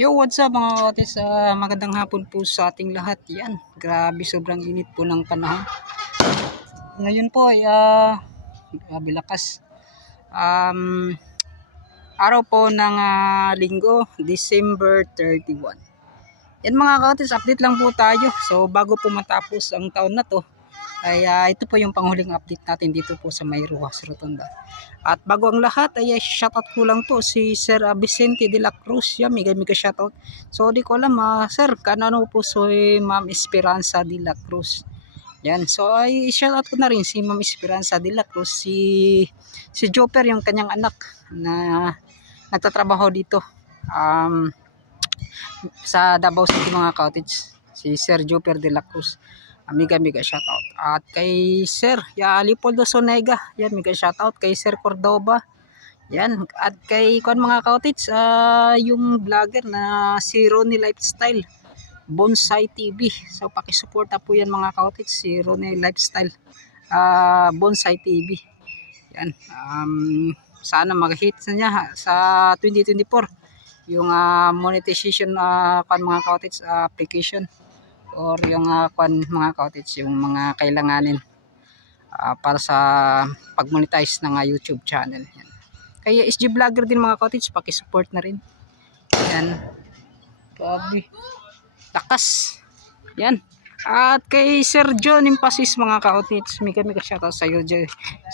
Yo, what's up mga katis? Magandang hapon po sa ating lahat. Yan, grabe sobrang init po ng panahon. Ngayon po ay grabe lakas. Araw po ng linggo, December 31. Yan mga katis, update lang po tayo. So bago po matapos ang taon na to, ay ito po yung panghuling update natin dito po sa May Rojas Rotonda. At bago ang lahat ay shoutout ko lang po si Sir Vicente de la Cruz. Yan, mega shoutout. So di ko alam sir, kanano po so Ma'am Esperanza de la Cruz. Yan, so ay shoutout ko na rin si Ma'am Esperanza de la Cruz, si Joper, yung kanyang anak na nagtatrabaho dito sa Davao City mga cottage, si Sir Joper de la Cruz. Mega shoutout. At kay Sir Leopoldo Sonega, yan, mega shoutout kay Sir Cordoba. Yan, at kay mga cottage, yung vlogger na si Ronnie Lifestyle Bonsai TV. So paki-suporta po yan mga cottage, si Ronnie Lifestyle Bonsai TV. Yan, sana mag-hit na niya sa 2024 yung monetization mga cottage application, or yung mga cottage, yung mga kailanganin para sa pag-monetize ng YouTube channel. Yan. Kaya SG Vlogger din mga cottage, paki-support na rin. Yan. Grabe. Lakas. Yan. At kay Sir John Impasis mga cottage, mega shoutout sa iyo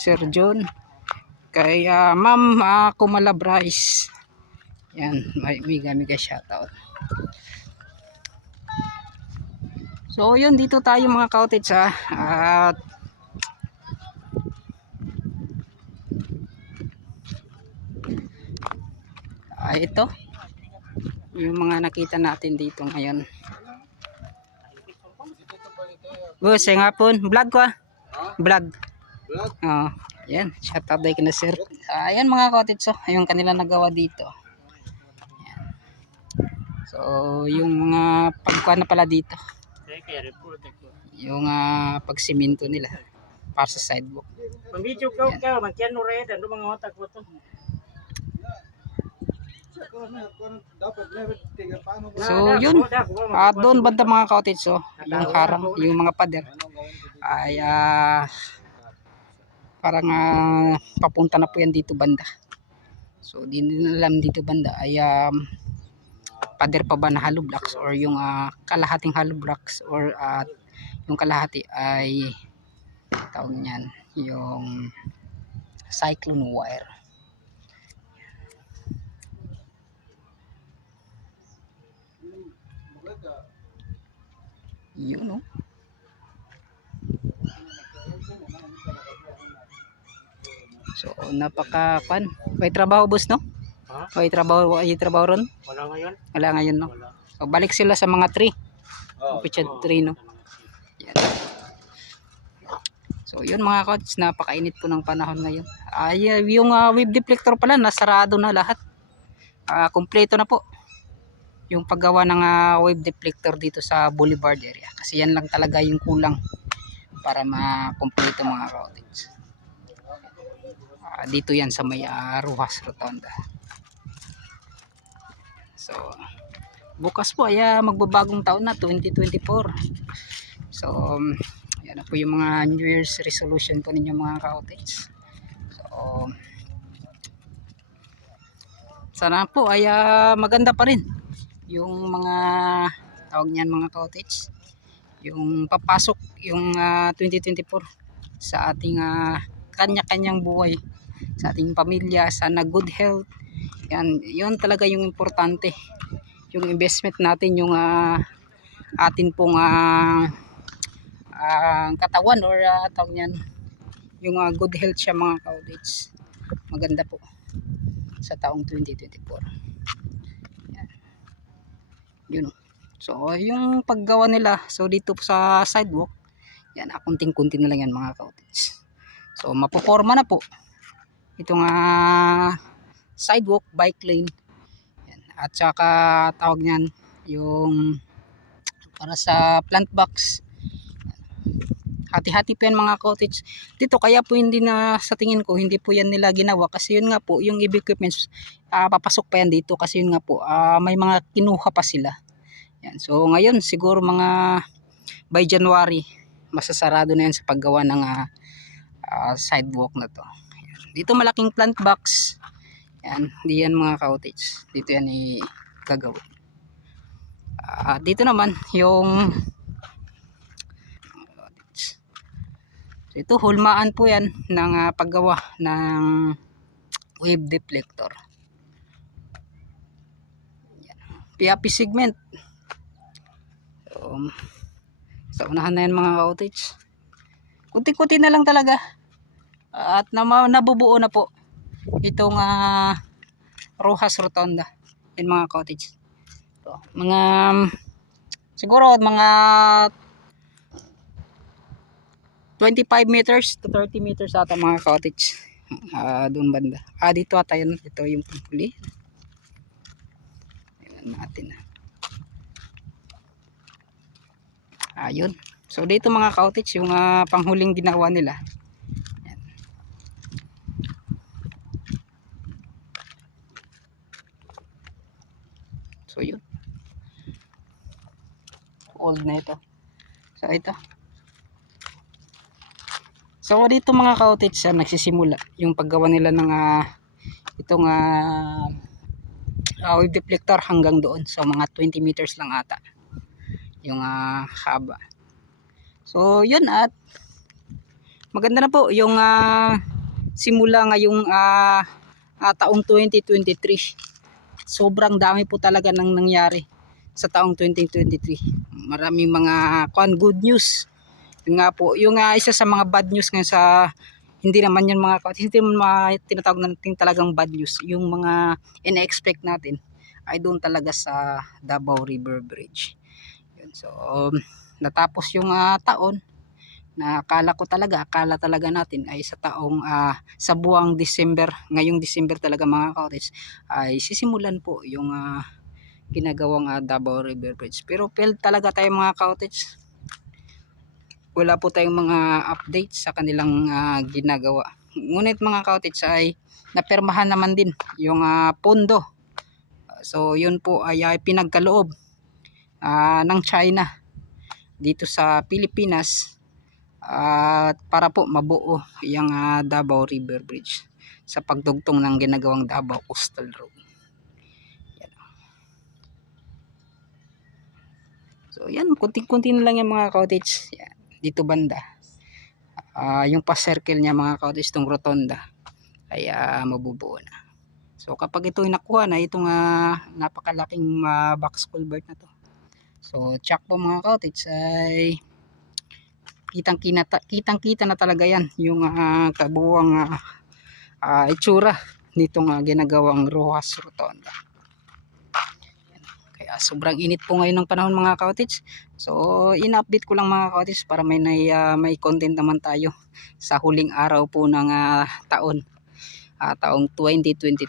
Sir John. Kay Ma'am Kumala Bryce. Yan, mega shoutout. So yun, dito tayo mga cottage at ito yung mga nakita natin dito ngayon. Boss, nga po, vlog ko vlog. Yan, shoutout day kina sir. Ayan mga cottage, so yung kanila nagawa dito. Ayan. So yung mga pagkuha na pala dito, yung pagsiminto nila para sa sidewalk. Pambidyo ka, magkiano red, ano mga otak ko to. So yun, doon banda mga cottage, so yung harang, yung mga pader ay parang papunta na po yan dito banda. So di nila alam dito banda ay pader pa ba na hollow blocks, or yung kalahating hollow blocks, or yung kalahati ay tawag niyan yung cyclone wire. Yun, no? So napaka may trabaho boss, no? May trabaho ron? Wala ngayon, no? So balik sila sa mga tree. Picture tree, no? Yan. So yun mga coach, napakainit po ng panahon ngayon. Yung wave deflector pala nasarado na lahat. Kompleto na po yung paggawa ng wave deflector dito sa Boulevard area, kasi yan lang talaga yung kulang para makompleto mga cottage. Dito yan sa May Rojas Rotonda. So bukas po ay magbabagong taon na 2024. So yan na po yung mga New Year's resolution po ninyo mga cottage. So sana po ay maganda pa rin yung mga tawag niyan mga cottage, yung papasok yung 2024 sa ating kanya-kanyang buhay, sa ating pamilya. Sana good health, yan, yun talaga yung importante. Yung investment natin, yung atin pong katawan, or tawag niyan yung good health siya mga cottage. Maganda po sa taong 2024. Yun. So yung paggawa nila, so dito sa sidewalk, yan, kunting-kunti na lang yan mga cottage. So mapoforma na po itong sidewalk, bike lane, yan. At saka tawag niyan yung para sa plant box, hati-hati po yan mga cottage dito, kaya po hindi na sa tingin ko hindi po yan nila ginawa kasi yun nga po yung equipments papasok pa yan dito kasi yun nga po may mga kinuha pa sila yan. So ngayon siguro mga by January masasarado na yan sa paggawa ng sidewalk na to. Yan. Dito malaking plant box yan, di yan mga cottage dito yan gagawin. Dito naman yung ito hulmaan po yan ng paggawa ng wave deflector. Yan. PAP segment. So, sa unahan na yan mga cottage. Kunti-kunti na lang talaga. At nabubuo na po itong Rojas Rotonda. Yan mga cottage. So, mga siguro mga 25 meters to 30 meters ata mga cottage. Doon banda. Dito ata yun. Ito yung huli. Ayan natin. Ayun. So dito mga cottage yung panghuling ginawa nila. Ayan. So yun. Old na ito. So ito. So dito mga cottage nagsisimula yung paggawa nila ng itong wave deflector hanggang doon. So mga 20 meters lang ata yung haba. So yun at maganda na po yung simula ngayong taong 2023. Sobrang dami po talaga nang nangyari sa taong 2023. Maraming mga good news. Yun nga po, yung isa sa mga bad news ngayon sa hindi naman yun mga hindi naman tinatawag natin talagang bad news. Yung mga ina-expect natin ay doon talaga sa Davao River Bridge. Yun, so natapos yung taon na akala talaga natin ay sa taong sa buwang December, ngayong December talaga mga cottage ay sisimulan po yung ginagawang Davao River Bridge. Pero failed talaga tayo mga cottage. Wala po tayong mga updates sa kanilang ginagawa. Ngunit mga cottage ay napermahan naman din yung pondo. So yun po ay pinagkaloob ng China dito sa Pilipinas para po mabuo yung Davao River Bridge sa pagdugtong ng ginagawang Davao Coastal Road. Yan. So yan, kunting-kunti na lang yung mga cottage. Yan. Dito banda yung pa-circle niya mga cottage, itong rotonda ay mabubuo na. So kapag ito nakuha na itong napakalaking box culvert na to, so check po mga cottage ay kitang-kita na talaga yan yung kabuuang itsura nitong ginagawang Rojas Rotonda. Kaya sobrang init po ngayon ng panahon mga cottage. So in-update ko lang mga cottage para may content naman tayo sa huling araw po ng taon, taong 2023.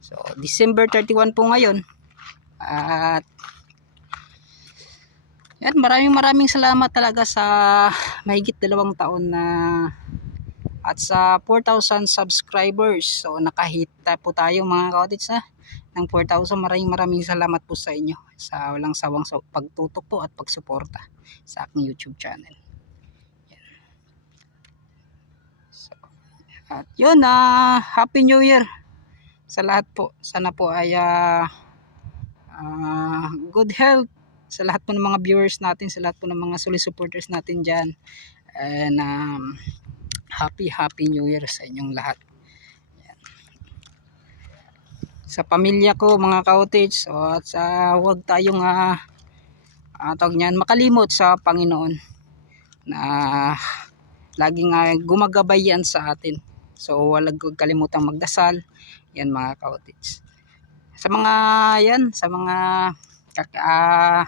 So December 31 po ngayon. At yan, maraming salamat talaga sa mahigit 2 taon na at sa 4,000 subscribers. So nakahita po tayo mga cottage ng 4,000. Maraming salamat po sa inyo sa walang sawang pagtutok po at pagsuporta sa aking YouTube channel. Yan. So, at yun, Happy New Year sa lahat po. Sana po ay good health sa lahat po ng mga viewers natin, sa lahat po ng mga solid supporters natin dyan. And happy New Year sa inyong lahat. Yan. Sa pamilya ko mga cottage, at huwag tayong tawag niyan, makalimot sa Panginoon na laging gumagabay yan sa atin. So huwag kalimutang magdasal yan mga cottage. Sa mga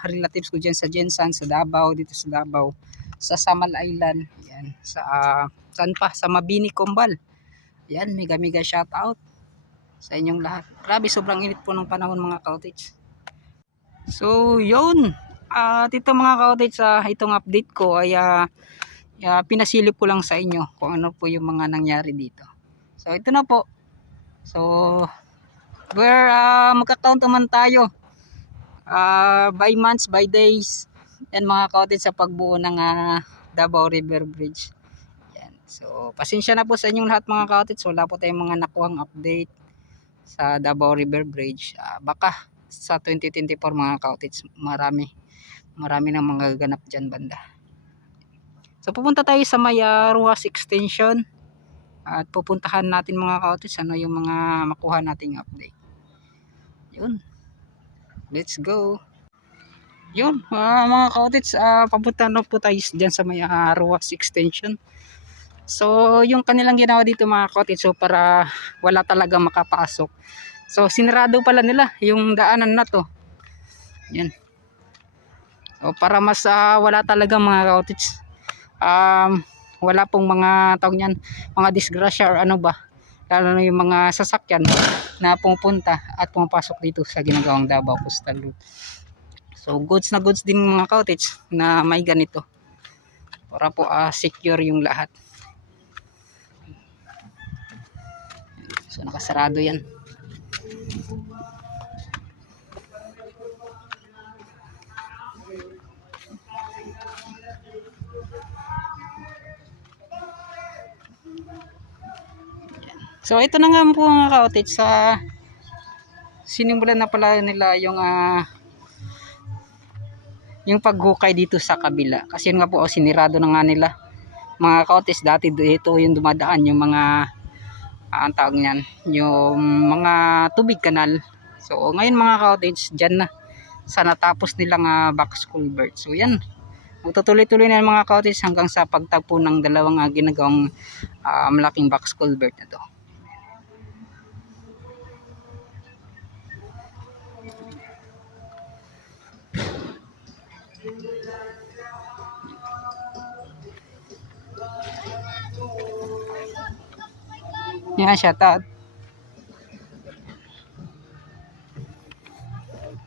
relatives ko dyan sa Jensan, sa Davao, dito sa Davao, sa Samal Island, yan, sa Mabini, Combal. Yan, mega shout out sa inyong lahat. Grabe, sobrang init po ng panahon mga cottage. So, yun. At ito mga cottage, itong update ko ay pinasilip ko lang sa inyo kung ano po yung mga nangyari dito. So ito na po. So magka-count naman tayo by months, by days, yan mga ka-cottage, sa pagbuo ng Davao River Bridge. Yan. So pasensya na po sa inyong lahat mga ka-cottage, wala po tayong mga nakuhang update sa Davao River Bridge. Baka sa 2024 mga ka-cottage, marami nang mga ganap dyan banda. So pupunta tayo sa may Ruas Extension at pupuntahan natin mga ka-cottage ano yung mga makuha nating update. Yun, let's go. Yun mga ka-cottage, papunta na po tayo dyan sa may Ruas Extension. So yung kanilang ginawa dito mga ka-cottage, so para wala talaga makapasok, so sinarado pala nila yung daanan na to. Yan. So para mas wala talaga mga ka-cottage, wala pong mga tawag niyan, mga disgrasya or ano ba, lalo na yung mga sasakyan na pumupunta at pumapasok dito sa ginagawang Davao Coastal Route. So goods na goods din mga ka-cottage na may ganito para po secure yung lahat. So nakasarado yan. So ito na nga po mga ka-cottage, sa sinimulan na pala nila yung paghukay dito sa kabila, kasi yun nga po sinirado na nga nila mga ka-cottage. Dati dito yung dumadaan yung mga ang tawag niyan, yung mga tubig kanal. So ngayon mga ka-cottage, dyan na sa natapos nilang box culvert. So yan, magtutuloy-tuloy na mga ka-cottage hanggang sa pagtagpo ng dalawang ginagawang malaking box culvert na to. Yan, shout out.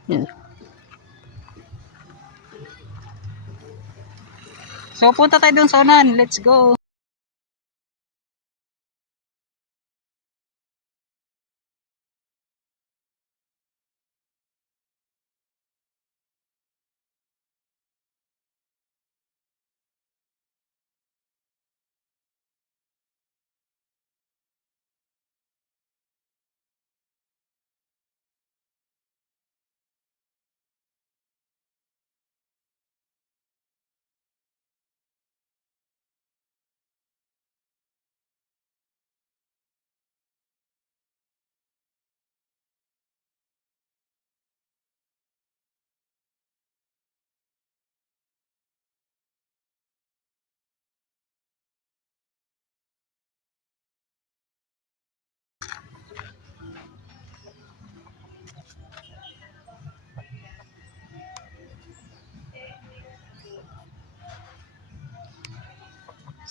Yan. So punta tayo dun sa unahan, let's go.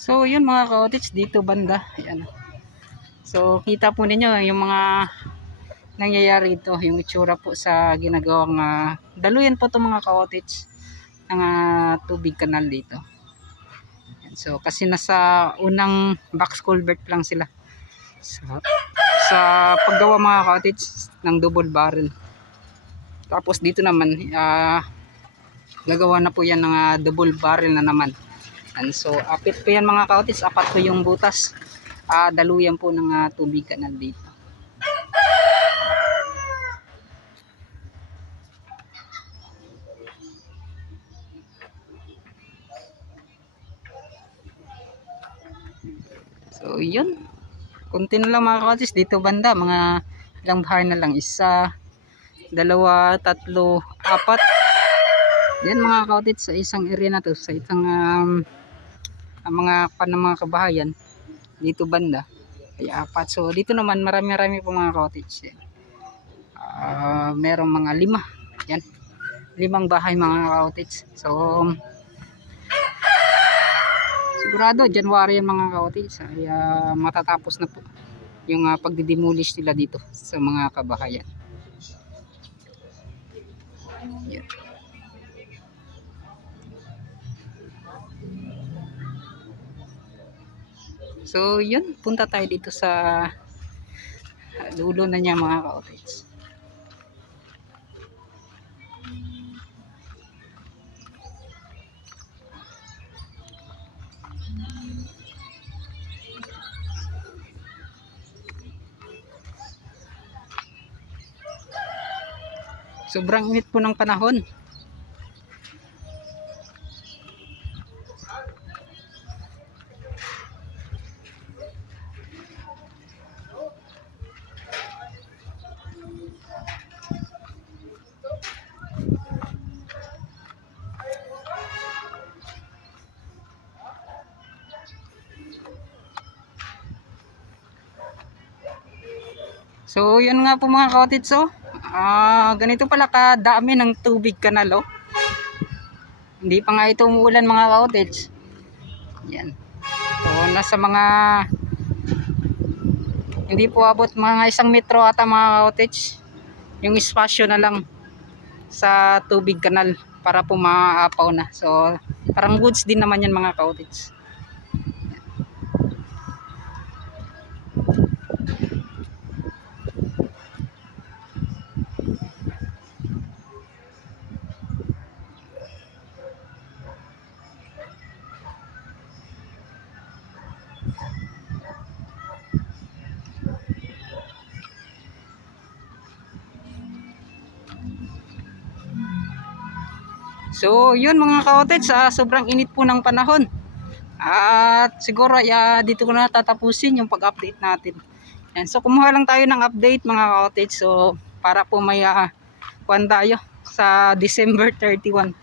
So yun mga ka-cottage, dito banda. Ayan. So kita po ninyo yung mga nangyayari ito, yung itsura po sa ginagawang daluyan po ito mga ka-cottage ng tubig kanal dito. Ayan. So kasi nasa unang box culvert lang sila sa paggawa mga ka-cottage ng double barrel. Tapos dito naman gagawa na po yan ng double barrel na naman. And so apit po yan mga ka-cottage, apat po yung butas, daluyan po ng tubig kanal dito. So yun, konti na lang mga ka-cottage dito banda, mga ilang bahay na lang, isa, dalawa, tatlo, apat. Yan mga ka-cottage sa isang area na to, sa isang mga kabahayan dito banda ay apat. So dito naman marami po mga ka-cottage. Merong mga 5, yan, 5 bahay mga ka-cottage. So sigurado January yan mga ka-cottage ay matatapos na po yung pagdidemolish nila dito sa mga kabahayan. Yan. So yun, punta tayo dito sa dulo na niya mga ka-outage. Sobrang init po ng panahon. So yun nga po mga ka-outage, so ganito pala kadami ng tubig kanal, oh. Hindi pa nga ito umuulan mga ka-outage. Yan. So nasa mga hindi po abot mga 1 metro ata mga ka-outage yung espasyo na lang sa tubig kanal para po maaapaw na. So parang goods din naman yan mga ka-outage. So yun mga ka-outage, sobrang init po ng panahon. At siguro dito ko na tatapusin yung pag-update natin. Yan. So kumuha lang tayo ng update mga ka-outage. So para po may kuwan tayo sa December 31.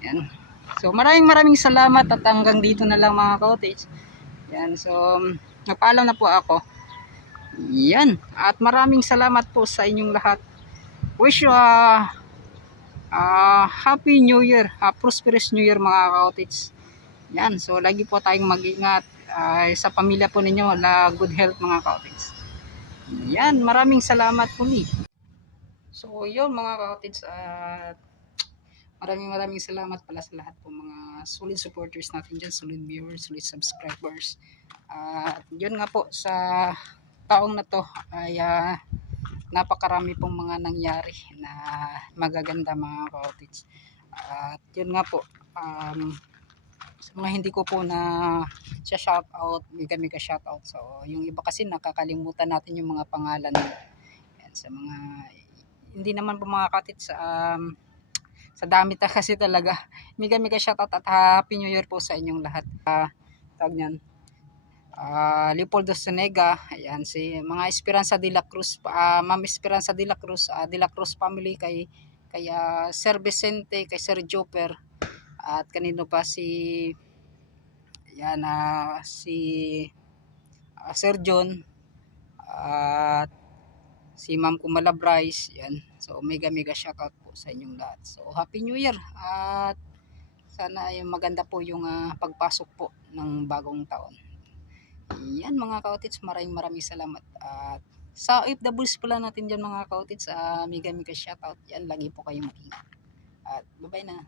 Yan. So maraming salamat at hanggang dito na lang mga ka-outage. Yan. So nagpaalam na po ako. Yan. At maraming salamat po sa inyong lahat. Wish you Happy New Year, prosperous New Year mga ka-outage. Yan, so lagi po tayong mag-ingat sa pamilya po ninyo, good health mga ka-outage. Yan, maraming salamat po ni. So yun mga ka-outage, maraming salamat pala sa lahat po mga solid supporters natin dyan, solid viewers, solid subscribers. At yun nga po, sa taong na to ay napakarami pong mga nangyari na magaganda mga ka-outage. At yun nga po, sa mga hindi ko po na shout out, mega shout out. So yung iba kasi nakakalimutan natin yung mga pangalan. Yan, sa mga hindi naman po mga ka-outage, sa dami kasi talaga. Mega shout out at happy new year po sa inyong lahat. Tawag niyan, Leopoldo Sonega, ayan, si mga Esperanza de la Cruz, Ma'am Esperanza de la Cruz family, kay Sir Vicente, kay Sir Joper, at kanino pa si ayan, si Sir John, at si Ma'am Kumala Bryce, yan. So mega shoutout po sa inyong lahat. So happy new year at sana ay maganda po yung pagpasok po ng bagong taon. Yan mga ka-outage, maraming salamat. At sa OFWs pala natin dyan mga ka-outage, mega shoutout. Yan, lagi po kayong mag-ingat. At bye bye na.